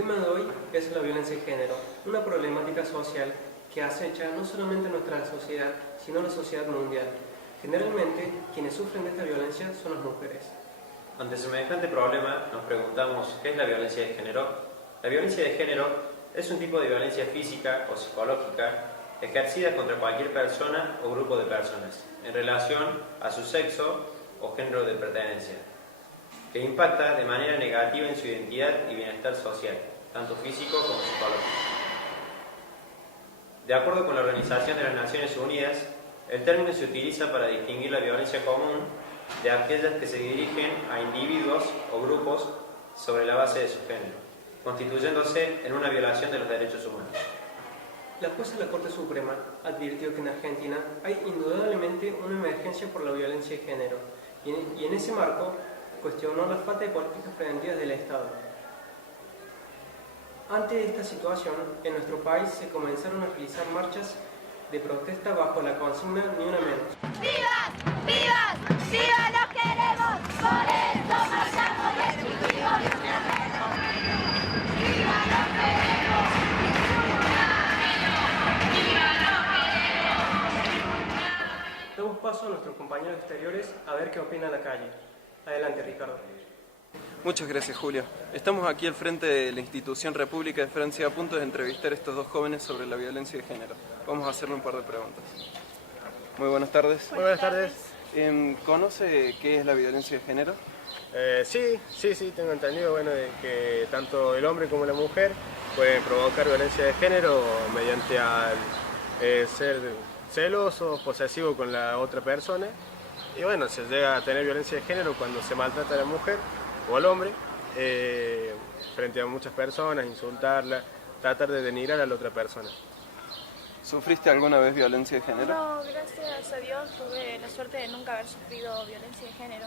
tema de hoy es la violencia de género, una problemática social que acecha no solamente a nuestra sociedad, sino a la sociedad mundial. Generalmente, quienes sufren de esta violencia son las mujeres. Ante semejante problema, nos preguntamos ¿qué es la violencia de género? La violencia de género es un tipo de violencia física o psicológica ejercida contra cualquier persona o grupo de personas en relación a su sexo o género de pertenencia, que impacta de manera negativa en su identidad y bienestar social, tanto físico como psicológico. De acuerdo con la Organización de las Naciones Unidas, el término se utiliza para distinguir la violencia común de aquellas que se dirigen a individuos o grupos sobre la base de su género, constituyéndose en una violación de los derechos humanos. La jueza de la Corte Suprema advirtió que en Argentina hay indudablemente una emergencia por la violencia de género y en ese marco cuestionó la falta de políticas preventivas del Estado. Ante esta situación, en nuestro país se comenzaron a realizar marchas de protesta bajo la consigna Ni una menos. ¡Vivas! ¡Vivas! ¡Vivas! ¡Los queremos! Por eso marchamos y exigimos Ni una menos. ¡Vivas! ¡Los queremos! Damos paso a nuestros compañeros exteriores a ver qué opina la calle. Adelante, Ricardo. Muchas gracias, Julio. Estamos aquí al frente de la institución República de Francia a punto de entrevistar a estos dos jóvenes sobre la violencia de género. Vamos a hacerle un par de preguntas. Muy buenas tardes. Muy buenas tardes. ¿Conoce qué es la violencia de género? Sí, tengo entendido de que tanto el hombre como la mujer pueden provocar violencia de género mediante al ser celoso, posesivo con la otra persona. Y se llega a tener violencia de género cuando se maltrata a la mujer o al hombre frente a muchas personas, insultarla, tratar de denigrar a la otra persona. ¿Sufriste alguna vez violencia de género? No, gracias a Dios tuve la suerte de nunca haber sufrido violencia de género.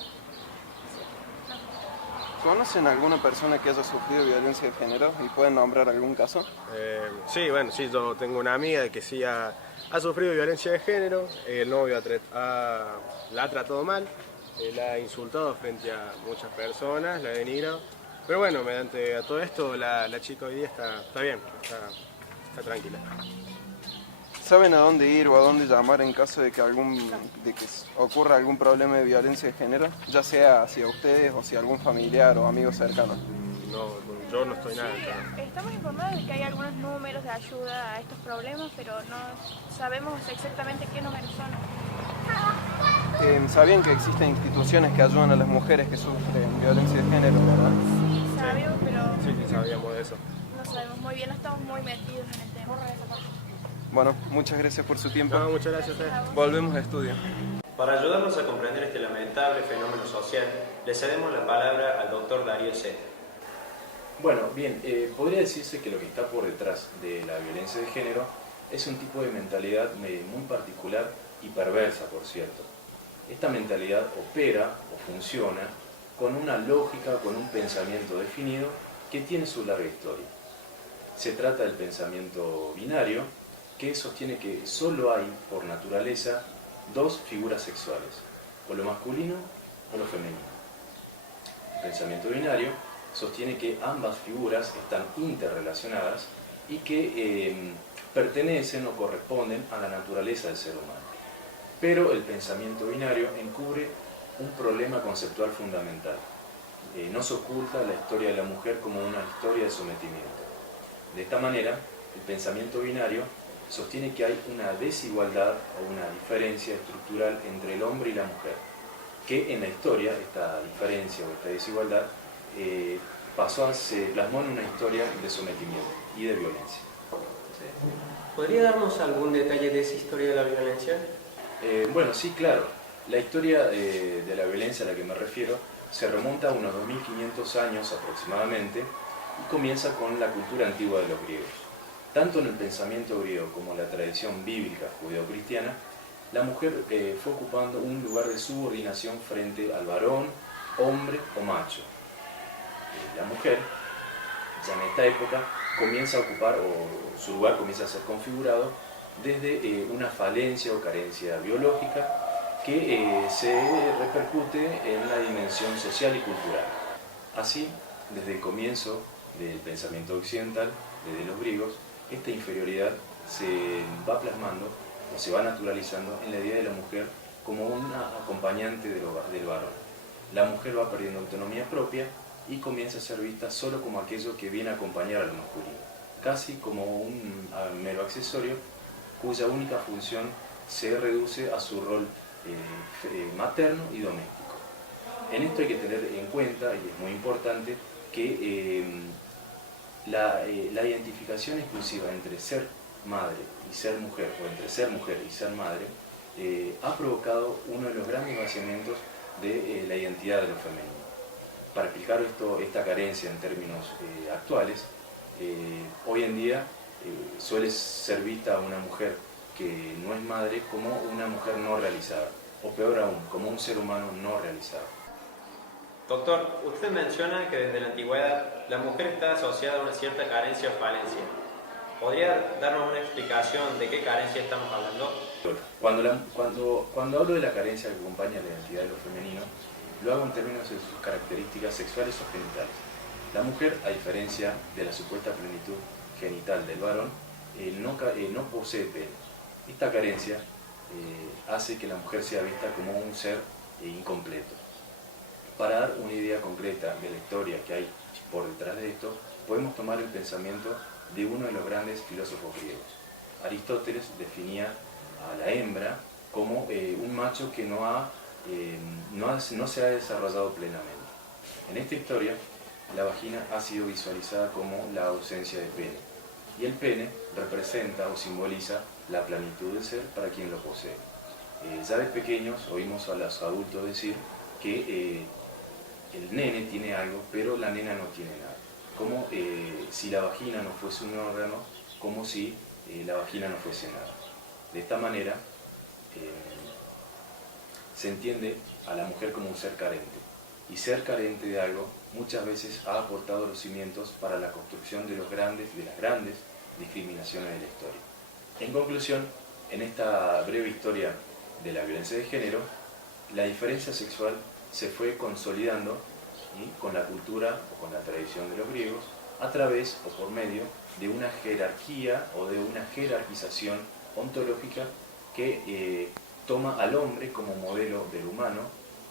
¿Conocen alguna persona que haya sufrido violencia de género y pueden nombrar algún caso? Sí, yo tengo una amiga que sí ha sufrido violencia de género, el novio la ha tratado mal, la ha insultado frente a muchas personas, la ha denigrado, pero mediante todo esto la chica hoy día está bien, está tranquila. ¿Saben a dónde ir o a dónde llamar en caso de que ocurra algún problema de violencia de género? Ya sea hacia ustedes o hacia algún familiar o amigo cercano. No, yo no estoy nada enterado. Estamos informados de que hay algunos números de ayuda a estos problemas, pero no sabemos exactamente qué números son. ¿Sabían que existen instituciones que ayudan a las mujeres que sufren violencia de género, verdad? Sí, sabemos, pero Sí, sabíamos de eso. no sabemos muy bien, no estamos muy metidos en el tema. Bueno, muchas gracias por su tiempo. No, muchas gracias a ustedes. Volvemos a estudio. Para ayudarnos a comprender este lamentable fenómeno social, le cedemos la palabra al doctor Darío Zeta. Bueno, bien, podría decirse que lo que está por detrás de la violencia de género es un tipo de mentalidad muy particular y perversa, por cierto. Esta mentalidad opera o funciona con una lógica, con un pensamiento definido que tiene su larga historia. Se trata del pensamiento binario, que sostiene que solo hay, por naturaleza, dos figuras sexuales, o lo masculino o lo femenino. El pensamiento binario sostiene que ambas figuras están interrelacionadas y que pertenecen o corresponden a la naturaleza del ser humano. Pero el pensamiento binario encubre un problema conceptual fundamental. Nos oculta la historia de la mujer como una historia de sometimiento. De esta manera, el pensamiento binario sostiene que hay una desigualdad o una diferencia estructural entre el hombre y la mujer, que en la historia esta diferencia o esta desigualdad se plasmó en una historia de sometimiento y de violencia. ¿Podría darnos algún detalle de esa historia de la violencia? Sí, claro. La historia de la violencia a la que me refiero se remonta a unos 2500 años aproximadamente y comienza con la cultura antigua de los griegos. Tanto en el pensamiento griego como en la tradición bíblica judeocristiana, la mujer fue ocupando un lugar de subordinación frente al varón, hombre o macho. La mujer, ya en esta época, comienza a ocupar, o su lugar comienza a ser configurado desde una falencia o carencia biológica que se repercute en la dimensión social y cultural. Así, desde el comienzo del pensamiento occidental, desde los griegos, esta inferioridad se va plasmando o se va naturalizando en la idea de la mujer como una acompañante del varón. La mujer va perdiendo autonomía propia y comienza a ser vista solo como aquello que viene a acompañar a lo masculino, casi como un mero accesorio cuya única función se reduce a su rol materno y doméstico. En esto hay que tener en cuenta, y es muy importante, que la identificación exclusiva entre ser madre y ser mujer, o entre ser mujer y ser madre, ha provocado uno de los grandes vaciamientos de la identidad de lo femenino. Para explicar esta carencia en términos actuales, hoy en día suele ser vista a una mujer que no es madre como una mujer no realizada, o peor aún, como un ser humano no realizado. Doctor, usted menciona que desde la antigüedad la mujer está asociada a una cierta carencia o falencia. ¿Podría darnos una explicación de qué carencia estamos hablando? Cuando hablo de la carencia que acompaña la identidad de lo femenino, lo hago en términos de sus características sexuales o genitales. La mujer, a diferencia de la supuesta plenitud genital del varón, no posee pene. Esta carencia hace que la mujer sea vista como un ser incompleto. Para dar una idea concreta de la historia que hay por detrás de esto, podemos tomar el pensamiento de uno de los grandes filósofos griegos. Aristóteles definía a la hembra como un macho que no se ha desarrollado plenamente. En esta historia, la vagina ha sido visualizada como la ausencia de pene, y el pene representa o simboliza la plenitud del ser para quien lo posee. Ya de pequeños oímos a los adultos decir que el nene tiene algo, pero la nena no tiene nada. Como si la vagina no fuese un órgano, como si la vagina no fuese nada. De esta manera se entiende a la mujer como un ser carente, y ser carente de algo muchas veces ha aportado los cimientos para la construcción de las grandes discriminaciones de la historia. En conclusión, en esta breve historia de la violencia de género, la diferencia sexual se fue consolidando con la cultura o con la tradición de los griegos a través o por medio de una jerarquía o de una jerarquización ontológica que toma al hombre como modelo del humano,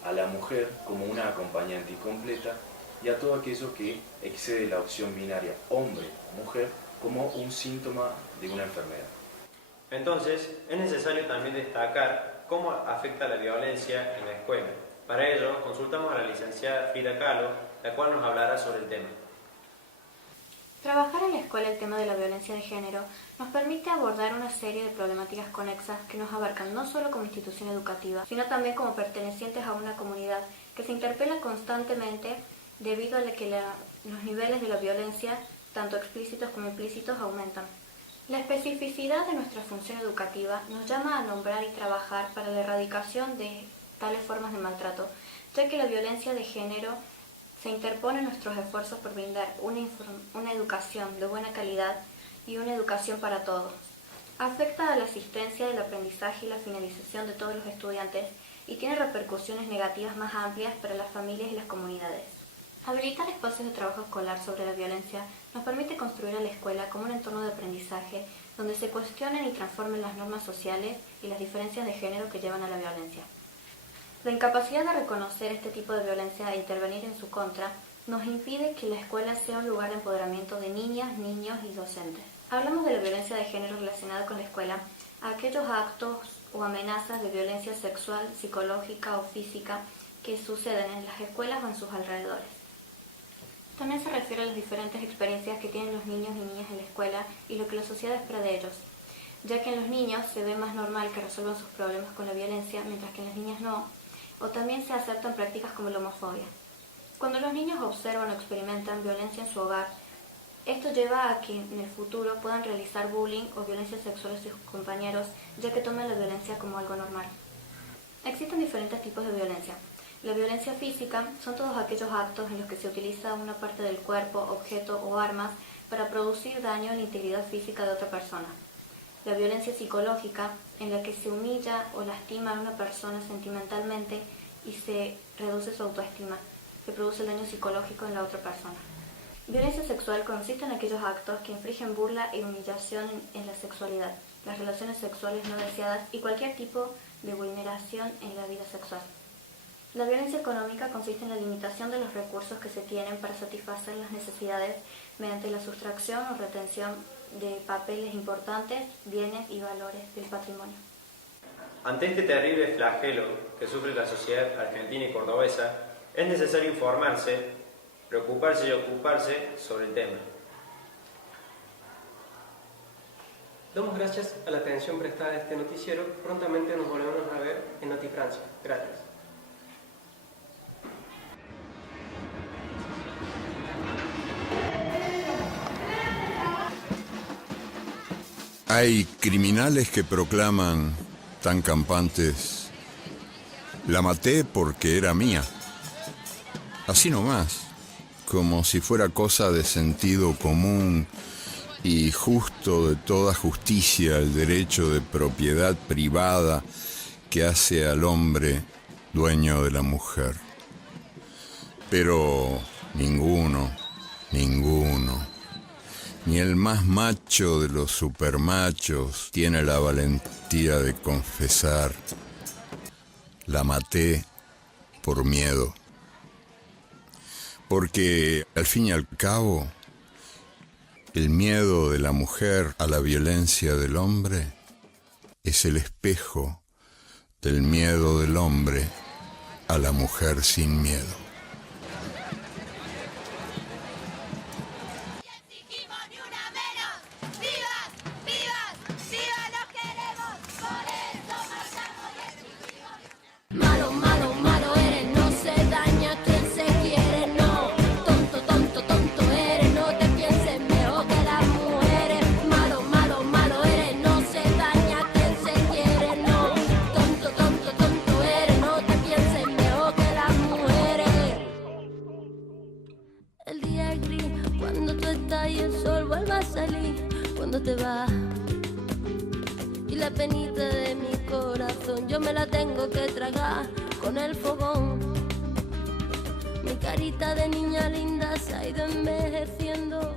a la mujer como una acompañante incompleta y a todo aquello que excede la opción binaria hombre-mujer como un síntoma de una enfermedad. Entonces, es necesario también destacar cómo afecta la violencia en la escuela. Para ello, consultamos a la licenciada Frida Kahlo, la cual nos hablará sobre el tema. Trabajar en la escuela el tema de la violencia de género nos permite abordar una serie de problemáticas conexas que nos abarcan no solo como institución educativa, sino también como pertenecientes a una comunidad que se interpela constantemente debido a que los niveles de la violencia, tanto explícitos como implícitos, aumentan. La especificidad de nuestra función educativa nos llama a nombrar y trabajar para la erradicación de tales formas de maltrato, ya que la violencia de género se interpone en nuestros esfuerzos por brindar una educación de buena calidad y una educación para todos. Afecta a la asistencia, el aprendizaje y la finalización de todos los estudiantes y tiene repercusiones negativas más amplias para las familias y las comunidades. Habilitar espacios de trabajo escolar sobre la violencia nos permite construir a la escuela como un entorno de aprendizaje donde se cuestionen y transformen las normas sociales y las diferencias de género que llevan a la violencia. La incapacidad de reconocer este tipo de violencia e intervenir en su contra nos impide que la escuela sea un lugar de empoderamiento de niñas, niños y docentes. Hablamos de la violencia de género relacionada con la escuela a aquellos actos o amenazas de violencia sexual, psicológica o física que suceden en las escuelas o en sus alrededores. También se refiere a las diferentes experiencias que tienen los niños y niñas en la escuela y lo que la sociedad espera de ellos, ya que en los niños se ve más normal que resuelvan sus problemas con la violencia, mientras que en las niñas no, o también se aceptan prácticas como la homofobia. Cuando los niños observan o experimentan violencia en su hogar, esto lleva a que en el futuro puedan realizar bullying o violencia sexual a sus compañeros, ya que toman la violencia como algo normal. Existen diferentes tipos de violencia. La violencia física son todos aquellos actos en los que se utiliza una parte del cuerpo, objeto o armas para producir daño a la integridad física de otra persona. La violencia psicológica, en la que se humilla o lastima a una persona sentimentalmente y se reduce su autoestima, se produce el daño psicológico en la otra persona. Violencia sexual consiste en aquellos actos que infligen burla y humillación en la sexualidad, las relaciones sexuales no deseadas y cualquier tipo de vulneración en la vida sexual. La violencia económica consiste en la limitación de los recursos que se tienen para satisfacer las necesidades mediante la sustracción o retención de papeles importantes, bienes y valores del patrimonio. Ante este terrible flagelo que sufre la sociedad argentina y cordobesa, es necesario informarse, preocuparse y ocuparse sobre el tema. Damos gracias a la atención prestada a este noticiero. Prontamente nos volvemos a ver en Notifrancia. Gracias. Hay criminales que proclaman tan campantes: la maté porque era mía. Así nomás, como si fuera cosa de sentido común y justo de toda justicia el derecho de propiedad privada que hace al hombre dueño de la mujer. Pero ninguno, ni el más macho de los supermachos tiene la valentía de confesar: la maté por miedo. Porque al fin y al cabo, el miedo de la mujer a la violencia del hombre es el espejo del miedo del hombre a la mujer sin miedo. Te va y la penita de mi corazón yo me la tengo que tragar con el fogón. Mi carita de niña linda se ha ido envejeciendo.